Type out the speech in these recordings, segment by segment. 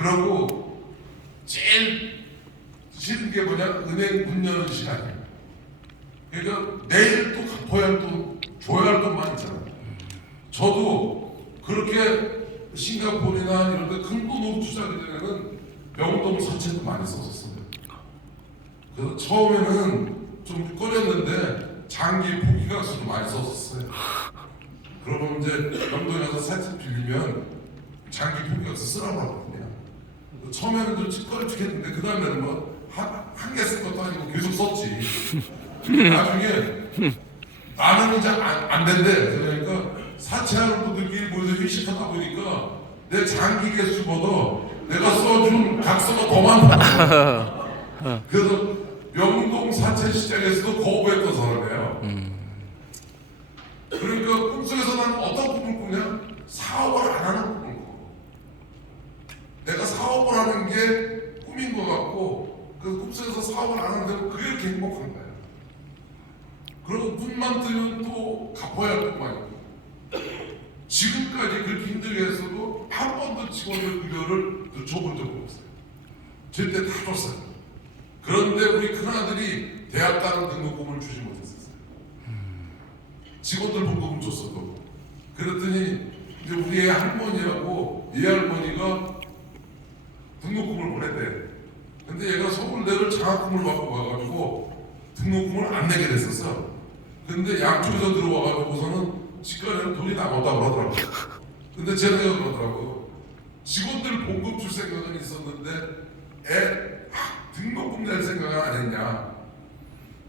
그러고 제일 싫은 게 뭐냐? 은행 문 여는 시간이에요. 그러니까 내일 또 갚아야 할 돈, 줘야 할 돈만 있잖아요. 저도 그렇게 싱가포르나 이런 데 큰 돈으로 투자하기 전에는 명동 사채도 많이 썼었어요. 그래서 처음에는 좀 꺼렸는데 장기 포기각수도 많이 썼었어요. 그러면 이제 명동에 가서 사채 빌리면 장기 포기각수 쓰라고 하거든요. 처음에는 좀 찌꺼리 죽겠는데 그 다음에는 뭐 한 개 쓸 것도 아니고 계속 썼지. 나중에 나는 이제 안 된대. 그러니까 사채하는 분들끼리 모여서 회식하다 보니까 내 장기 개수보다 내가 써준 각서가 더 많다. 그래서 명동 사채 시장에서도 거부했던 사람이에요. 그러니까 꿈속에서 난 어떤 꿈을 꾸냐? 사업을 안 하는 꿈을 꿔. 내가 사업을 하는 게 꿈인 것 같고 그 꿈속에서 사업을 안 하는데 그게 이렇게 행복한 거예요. 그리고 눈만 뜨면 또 갚아야 할 것만 있고 지금까지 그렇게 힘들게 했어도 한 번도 직원들 급여를 줘본 적은 없어요. 절대 다 줬어요. 그런데 우리 큰아들이 대학 가는 등록금을 주지 못했었어요. 직원들 봉급은 줬어도. 그랬더니 이제 우리 애 할머니하고 얘 할머니가 등록금을 보냈대. 근데 얘가 서울대를 장학금을 받고 가가지고 등록금을 안 내게 됐었어. 근데 양쪽에서 들어와가지고서는 직관에는 돈이 남았다고 하더라고. 근데 제가 그러더라고. 직원들 봉급 줄 생각은 있었는데 애 등록금 낼 생각은 안 했냐.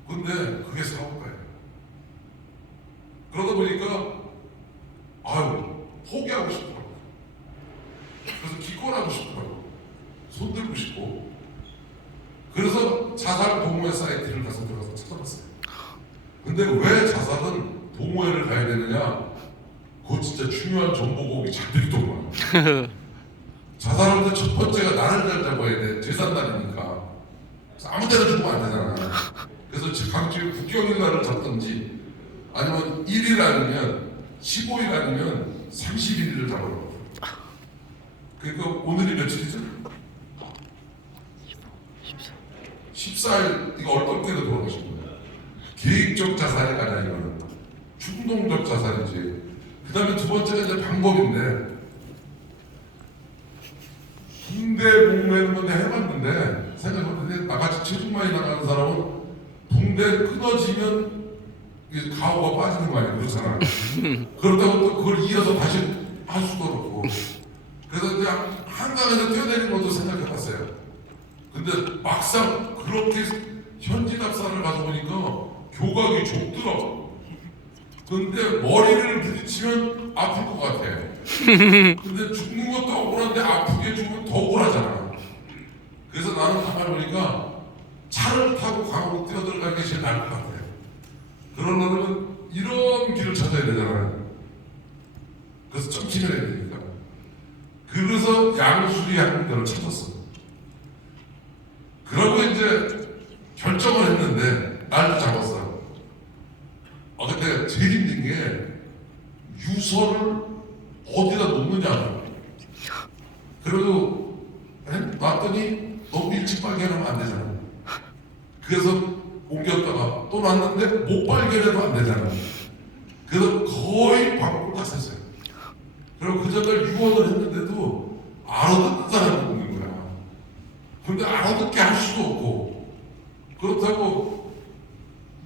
근데 그게 사업가예요. 그러다 보니까 아유 포기하고 싶더라고. 그래서 기권하고 싶더라고. 손들고 싶고. 그래서 자살 동호회 사이트를 가서 들어가서 찾아봤어요. 근데 왜 자살은 동호회를 가야 되느냐? 그거 진짜 중요한 정보가 잡히더만. 자살할 때 첫 번째가 나를 잘 잡아야 돼. 제삿날이니까. 아무 데나 죽으면 안 되잖아. 그래서 각주 국경일 날을 잡든지 아니면 1일 아니면 15일 아니면 31일을 잡으라고. 그러니까 오늘이 며칠이죠? 14일 이거 얼떨결에 돌아가신 거예요. 계획적 자살이 아니라 이거는 충동적 자살이지. 그 다음에 두 번째가 이제 방법인데 붕대 목매는 건데 해봤는데 생각해봤는데 나같이 체중 많이 나가는 사람은 붕대 끊어지면 가오가 빠지는 거 아니야. 그렇잖아. 그렇다고 또 그걸 이어서 다시 할 수도 없고. 그래서 이제 한강에서 뛰어내리는 것도 생각해봤어요. 근데 막상 그렇게 현지 답사를 가서 보니까 교각이 좁더라고. 근데 머리를 부딪히면 아플 것 같아. 근데 죽는 것도 억울한데 아프게 죽으면 더 억울하잖아. 그래서 나는 가만히 보니까 차를 타고 강으로 뛰어들어가는 게 제일 나을 것 같아. 그러려면 이런 길을 찾아야 되잖아요. 그래서 점치를 해야 되니까. 그래서 양수리 하는 데를 찾았어. 그러고 이제 결정을 했는데 날도 잡았어요. 근데 제일 힘든 게 유서를 어디다 놓느냐. 그래도 놨더니 너무 일찍 발견하면 안 되잖아. 그래서 옮겼다가 또 놨는데 못 발견해도 안 되잖아. 그래서 거의 방법을 다 썼어요. 그리고 그 전날 유언을 했는데도 알아듣는 사람이 없는 거야. 근데 알아듣게 할 수도 없고 그렇다고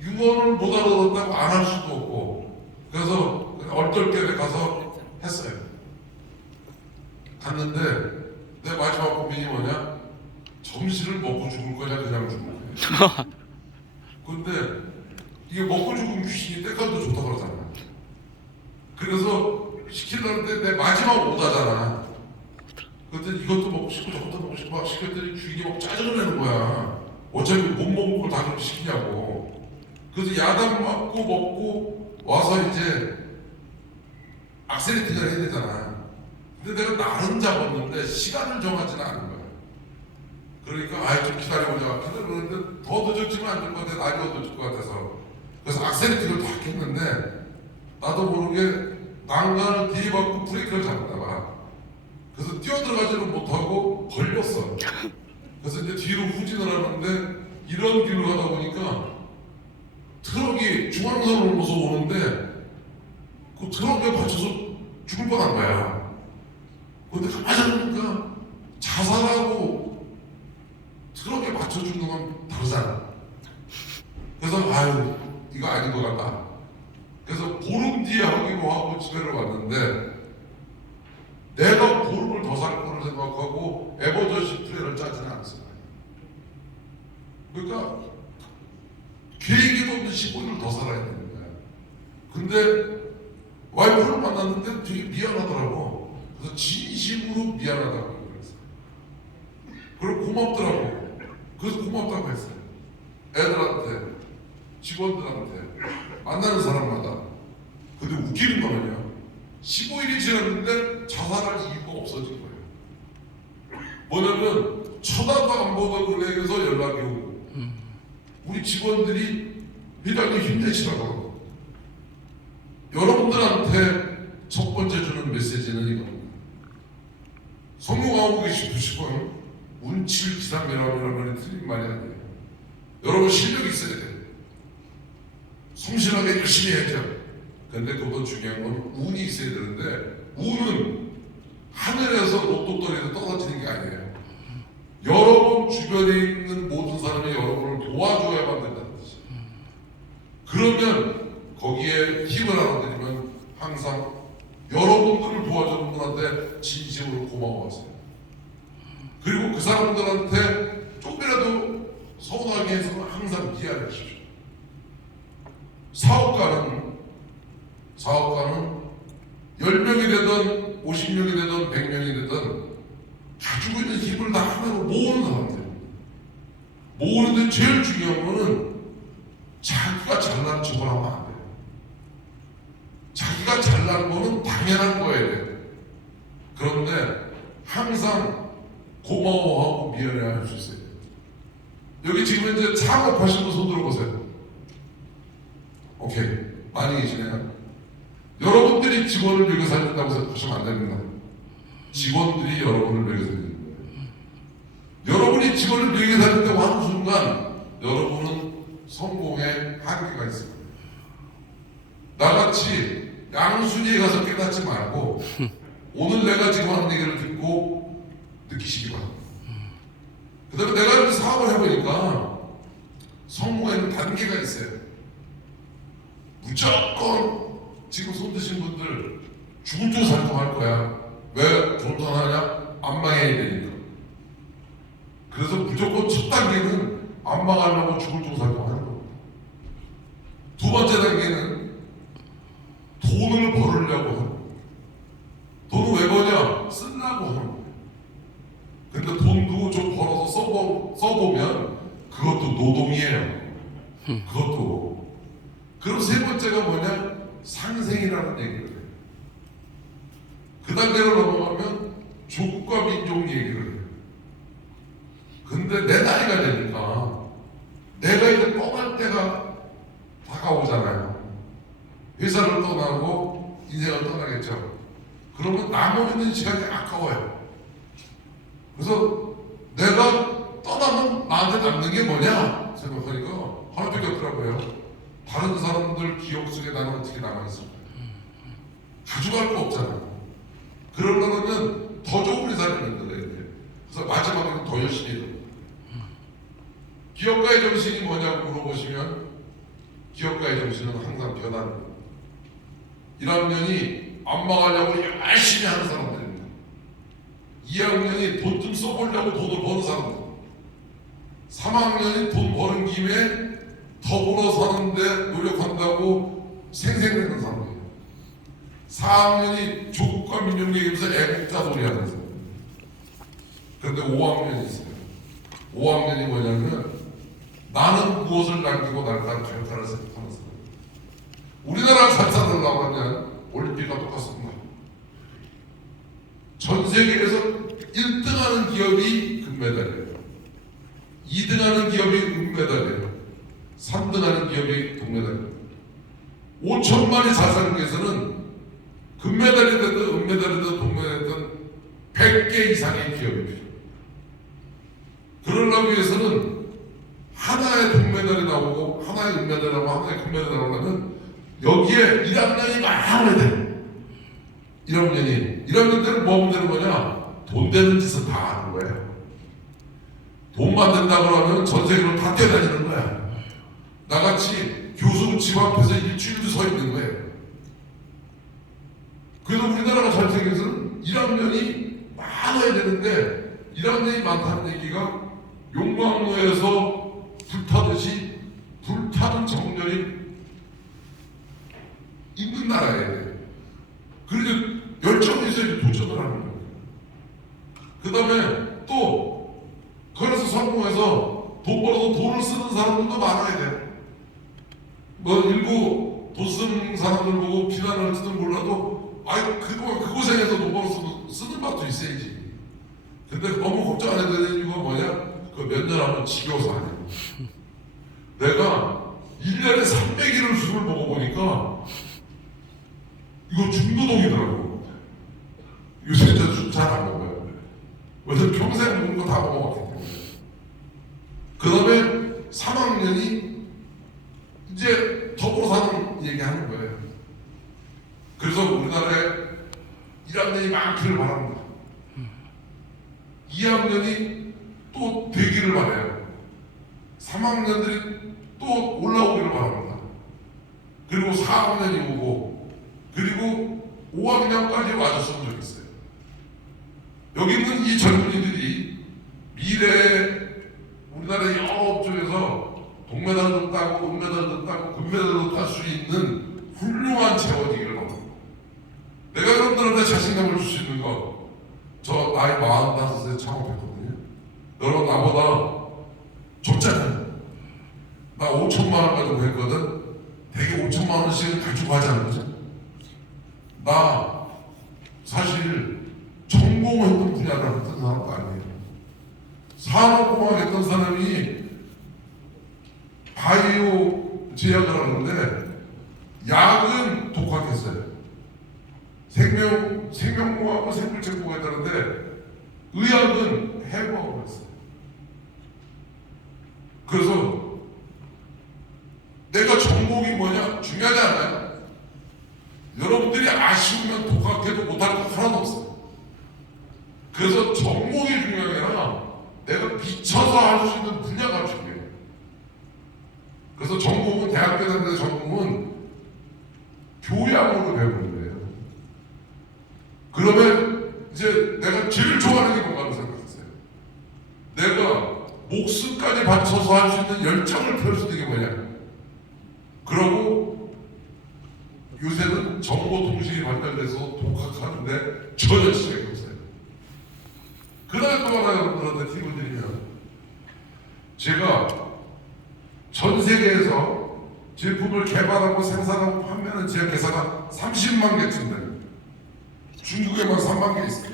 유언을 못 알아듣는다고 안 할 수도 없고 그래서 얼떨결에 가서 했어요. 갔는데 내 마지막 고민이 뭐냐? 점심을 먹고 죽을 거냐 그냥 죽을 거냐. 근데 이게 먹고 죽은 귀신이 때깔도 좋다 그러잖아. 그래서 시키려는데 내 마지막 오다잖아. 그때 이것도 먹고 싶고 저것도 먹고 싶고 막 시켰더니 주인이 막 짜증을 내는 거야. 어차피 못 먹은 걸 다 그렇게 시키냐고. 그래서 야단 맞고 먹고 와서 이제 악셀리티를 해야 되잖아. 근데 내가 날은 잡았는데 시간을 정하지는 않은 거야. 그러니까 아이 좀 기다려보자. 기다려보는데 더 늦었지만 안 될 것 같아. 날이 더 늦을 것 같아서. 그래서 악셀리티를 다 했는데 나도 모르게 난간을 뒤에 받고 브레이크를 잡았다가 그래서 뛰어들어가지는 못하고 걸렸어. 그래서 이제 뒤로 후진을 하는데 이런 길로 가다 보니까 트럭이 중앙선을 넘어서 오는데 그 트럭에 받쳐서 죽을 뻔한 거야. 근데 가만히 보니까 자살하고 트럭에 받쳐 죽는 건 다르잖아. 그래서 아유 이거 아닌 것 같다. 그래서 보름 뒤에 하기로 하고 집에를 왔는데 내가 보름을 더 살 거를 생각하고 에버저시 플랜을 짜지는 않습니다. 그러니까 계획에도 없는 15일을 더 살아야 되는 거야. 근데 와이프를 만났는데 되게 미안하더라고. 그래서 진심으로 미안하다고 그랬어요. 그리고 고맙더라고. 그래서 고맙다고 했어요. 애들한테, 직원들한테, 만나는 사람마다. 근데 웃기는 거는요, 15일이 지났는데 자살할 이유가 없어진 거예요. 뭐냐면 쳐다도 안 보던 은행에서 연락이 오고 우리 직원들이 회장님 힘내시라고. 여러분들한테 첫 번째 주는 메시지는 이겁니다. 성공하고 싶으시면 운칠기삼이라는 말이 틀린 말이 아니에요. 여러분 실력이 있어야 돼요. 성실하게 열심히 해야죠. 근데 그것도 중요한 건 운이 있어야 되는데 운은 하늘에서 로또떨이에서 떨어지는 게 아니에요. 여러분 주변에 있는 모든 사람이 여러분을 도와줘야만 된다는 뜻이에요. 그러면 거기에 힘을 알아들이면 항상 여러분들을 도와주는 분한테 진심으로 고마워하세요. 그리고 그 사람들한테 조금이라도 서운하게 해서는 항상 미안해 주십시오. 사업가는 10명이 되든 50명이 되든 100명이 되든 가지고 있는 힘을 다 하나로 모으는 사람들. 모으는데 제일 중요한 거는 자기가 잘난 척을 하면 안 돼요. 자기가 잘난 거는 당연한 거예요. 그런데 항상 고마워하고 미안해할 수 있어요. 여기 지금 이제 창업하신 분 손 들어보세요. 오케이, 많이 계시네요. 여러분들이 직원을 먹여 살린다고 생각하시면 안 됩니다. 직원들이 여러분을 먹여 살리는 거예요. 여러분이 직원을 먹여 살린다고 하는 순간 여러분은 성공의 한계가 있습니다. 나같이 양순이에 가서 깨닫지 말고 오늘 내가 지금 하는 얘기를 듣고 느끼시기 바랍니다. 그 다음에 내가 이렇게 사업을 해보니까 성공에는 단계가 있어요. 무조건 지금 손 드신 분들 죽을 줄 살동할 거야. 왜 존턴하냐? 안 망해야 되니까. 그래서 무조건 첫 단계는 안 망하려고 죽을 줄 살동하는 겁니다. 두 번째 단계는 돈을 벌으려고 하는 거예요. 돈을 왜 버냐? 쓰려고 하는 거예요. 근데 돈도 좀 벌어서 써보면 그것도 노동이에요. 그것도. 그럼 세 번째가 뭐냐? 상생이라는 얘기를 해요. 그 단계로 넘어가면 조국과 민족 얘기를 해요. 근데 내 나이가 되니까 내가 이제 떠날 때가 다가오잖아요. 회사를 떠나고 인생을 떠나겠죠. 그러면 남아있는 시간이 아까워요. 그래서 내가 떠나면 나한테 남는 게 뭐냐 생각하니까 하나밖에 없더라고요. 다른 사람들 기억 속에 나는 어떻게 남아있을까? 가져갈 거 없잖아요. 그러려면 더 좋은 회사를 만들어야 돼요. 그래서 마지막에는 더 열심히 해요. 기업가의 정신이 뭐냐고 물어보시면 기업가의 정신은 항상 변화입니다. 1학년이 안 망하려고 열심히 하는 사람들입니다. 2학년이 돈 좀 써보려고 돈을 버는 사람들. 3학년이 돈 버는 김에 더 벌어 사는데 노력한다고 생생내는 사람이에요. 4학년이 조국과 민족 얘기하면서 애국자 소리 하는 사람. 그런데 5학년이 있어요. 5학년이 뭐냐면 나는 무엇을 남기고 날까를 생각하는 사람. 우리나라 잘 살으려고 하면 올림픽과 똑같습니다. 전 세계에서 1등하는 기업이 금메달이에요. 2등하는 기업이 은메달이에요. 3등하는 기업이 동메달이에요. 5천만이 잘 사는 위해서는 금메달이 되든 은메달이 되든 동메달이 되든 100개 이상의 기업이 필요해요. 그러려고 위해서는 하나의 동메달이 나오고 하나의 은메달이 나오고 하나의 금메달이 나오려면 여기에 1학년이 많아야 돼. 1학년들은 뭐 하면 되는 거냐? 돈 되는 짓은 다 하는 거예요. 돈만 된다고 하면 전 세계로 다 뛰어다니는 거야. 나같이 교수 집 앞에서 일주일도 서 있는 거예요. 그래서 우리나라가 잘 생겨서는 1학년이 많아야 되는데 1학년이 많다는 얘기가 용광로에서 불타듯이 불타는 정렬이 있는 나라에 그래도 열정이 있어야지 도전을 하는 거예요. 그 다음에 또 그래서 성공해서 돈 벌어서 돈을 쓰는 사람들도 많아야 돼. 뭐 일부 돈 쓰는 사람들 보고 비난을 할지도 몰라도 아이 그거 고생해서 돈 벌어서 쓰는 맛도 있어야지. 근데 너무 걱정 안 해도 되는 이유가 뭐냐? 그 몇 년 하면 지겨워서 안 해. 내가 1년에 300일을 술을 먹어보니까 이거 중도동이더라고. 요새 술 잘 안 먹어요. 왜냐면 평생 먹는 거 다 먹어봤기 때문에. 그 다음에 3학년이 이제 더불어 사는 얘기하는 거예요. 그래서 우리나라에 1학년이 많기를 바랍니다. 2학년이 또 되기를 바라요. 3학년들이 또 올라오기를 바랍니다. 그리고 4학년이 오고 그리고 5학년까지 와줬으면 좋겠어요. 여기 있는 이 젊은이들이 미래에 우리나라의 여러 업종에서 동메달도 따고 은메달도 따고 금메달도 딸 수 있는 훌륭한 재원이기를 바랍니다. 내가 여러분들한테 자신감을 줄 수 있는 것, 저 나이 45세 창업했거든요. 여러분 나보다 좁잖아요. 나 5천만 원 가지고 했거든. 대개 5천만 원씩은 가지고 하지 않는 거죠. 나 사실 전공했던 분야를 했던 사람도 아니에요. 산업공학 했던 사람이 바이오 제약을 하는데 약은 독학했어요. 생명공학과 생물체공학 했다는데 의학은 해부학을 했어요. 그래서 내가 전공이 뭐냐 중요하지 않아요. 여러분들이 아쉬우면 독학해도 못할 거 하나도 없어요. 그래서 전공이 중요한 게 아니라 내가 미쳐서 할 수 있는 분야가 중요해요. 그래서 전공은 대학교 다닐 때 전공은 교양으로 배우는 거예요. 그러면 이제 내가 제일 좋아하는 게 뭔가를 생각했어요. 내가 목숨까지 바쳐서 할 수 있는 열정을 펼 수 있는 게 뭐냐. 그러고 요새는 정보통신이 발달돼서 독학하는데 전혀 시간이 없어요. 그 다음에 또 하나 여러분들한테 팁을 드리면 제가 전 세계에서 제품을 개발하고 생산하고 판매하는 제약 회사가 30만 개쯤 돼요. 중국에만 3만 개 있어요.